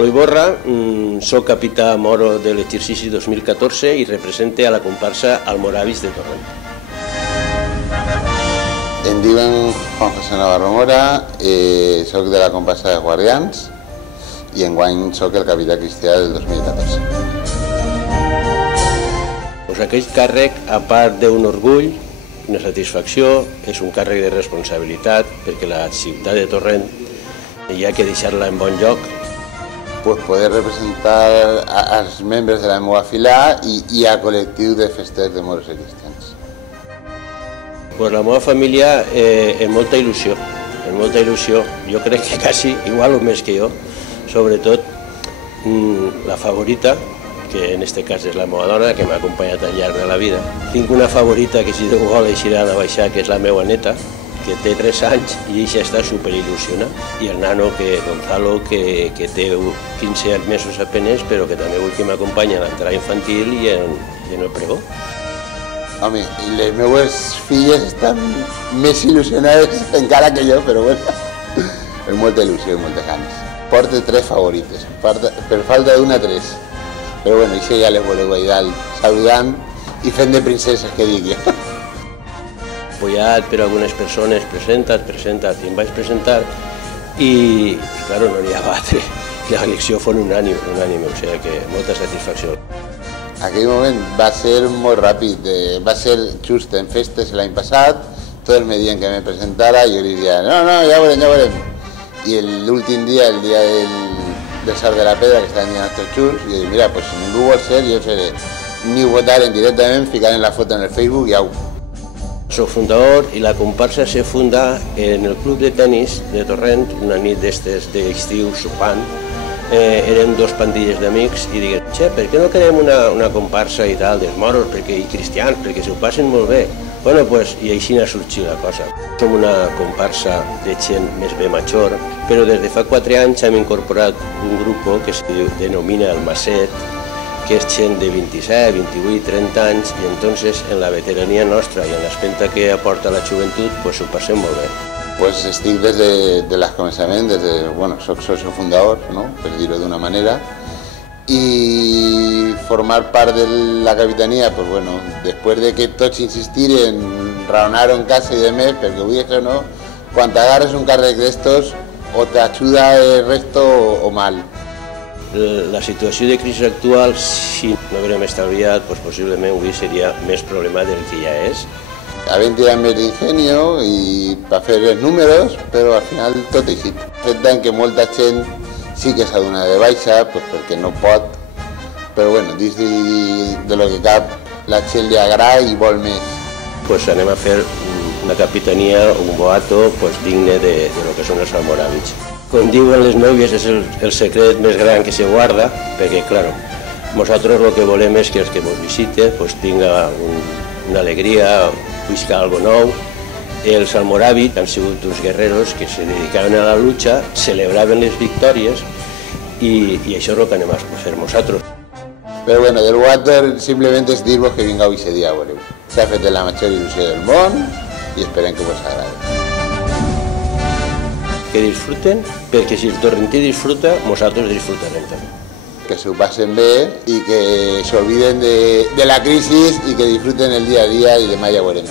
Manolo Iborra, soc capità moro de l'exercici 2014 i represente a la comparsa Almoràvits de Torrent. Em diuen Juan José Navarro Mora, soc de la comparsa de Guardians i enguany soc el capità cristià del 2014. Pues aquest càrrec, a part d'un orgull, una satisfacció, és un càrrec de responsabilitat perquè la ciutat de Torrent hi ha que deixar-la en bon lloc. Pues poder representar als membres de la meva fila i al col·lectiu de festers de moros i cristians. Pues la meva família amb molta il·lusió, jo crec que quasi igual o més que jo, sobretot la favorita, que en aquest cas és la meva dona, que m'ha acompanyat al llarg de la vida. Tinc una favorita que si Déu vol eixirà de baixar, que és la meva neta, que té 3 anys i ella està superil·lusionat. I el nano, Gonzalo, que té 15 mesos apenas, però que també vull que m'acompanya a l'entrada infantil i en el pregó. Home, les meves filles estan més il·lusionades encara que jo, però bueno, amb molta il·lusió i moltes ganes. Porto 3 favorites, per falta d'una 3. Però bueno, això ja les voleu allà saludant i fent de princeses, que dic jo. Apoyat per algunes persones, presenta't, i em vaig presentar i claro, no n'hi ha batre. L'elecció fou unànime, o sigui que molta satisfacció. Aquell moment va ser molt ràpid, va ser just en festes l'any passat, tots me diuen que me presentara i jo li diria, no, ja veurem. I l'últim dia, el dia del Sart de la Pedra, que estaven dient els xuls, i jo dic, mira, pues si ningú vol ser, jo seré. Ni votaren directament, ficaren la foto en el Facebook i au. Soc fundador i la comparsa se funda en el club de tenis de Torrent, una nit d'estes d'estiu sopant. Érem 2 pandilles d'amics i diguem, per què no creem una comparsa i tal, dels moros i cristians, perquè s'ho passen molt bé. Bueno, pues, i així n'ha sorgit la cosa. Som una comparsa de gent més bé major, però des de fa 4 anys hem incorporat un grup que es denomina el Masset, que és gent de 27, 28, 30 anys, i entonces en la veterania nostra i en l'espenta que aporta la joventut, pues ho passem molt bé. Pues estic des de l'escomençament, soc socio fundador, no? Per dir-ho d'una manera, i formar part de la capitania, pues bueno, després de que tots insistiren, raonaron casi de mes, perquè ho digues o no, quan t'agarres un càrrec d'estos, o t'ajuda el resto o mal. La situació de crisi actual, si no haguérem estalviat, pues possiblement avui seria més problema del que ja és. Havent tirat més d'ingenio i per fer els números, però al final tot així. El fet que molta gent sí que s'ha donat de baixa, pues perquè no pot, però bueno, dins de lo que cap, la gent li agrada i vol més. Pues anem a fer una capitania, un boato digne de lo que són els almoràvits. Com diuen les nòvies, és el secret més gran que se guarda, perquè, claro, nosaltres el que volem és que els que ens visiten tinguin una alegria, visca algo nou. Els almoràvits han sigut uns guerreros que se dedicaven a la lucha, celebraven les victòries i això és el que anem a fer nosaltres. Però bueno, del water simplement és dir-vos que vingueu aquest dia, veureu. S'ha fet la major il·lusió del món i esperem que us agradi. Que disfruten, perquè si el torrentí disfruta, nosaltres disfrutarem també. Que s'ho passen bé i que s'olviden de la crisi i que disfruten el dia a dia i demà ja veurem.